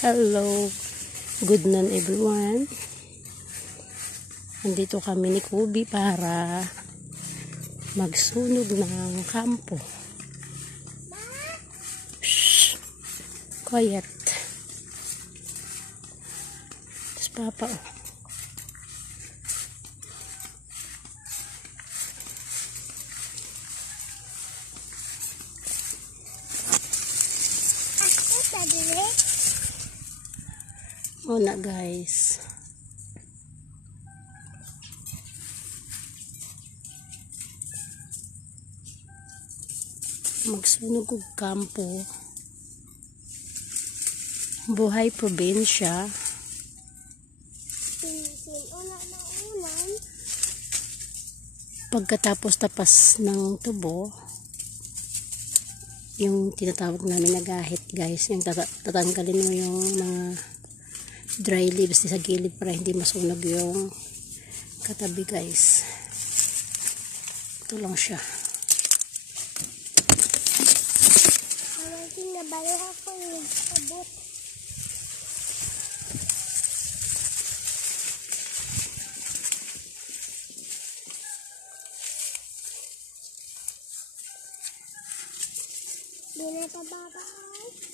Hello, good noon everyone. Nandito kami ni Kubi para magsunog ng kampo. Shh, quiet. Tapos papa na guys. Magsunog og kampo. Buhay probinsya. Pagkatapos tapas ng tubo, yung tinatawag namin na gahit guys, yung tatanggalin mo yung mga dry leaves sa gilid para hindi masunog yung katabi guys. Ito lang siya. Nabalo ako yung sabot. Di na tababay.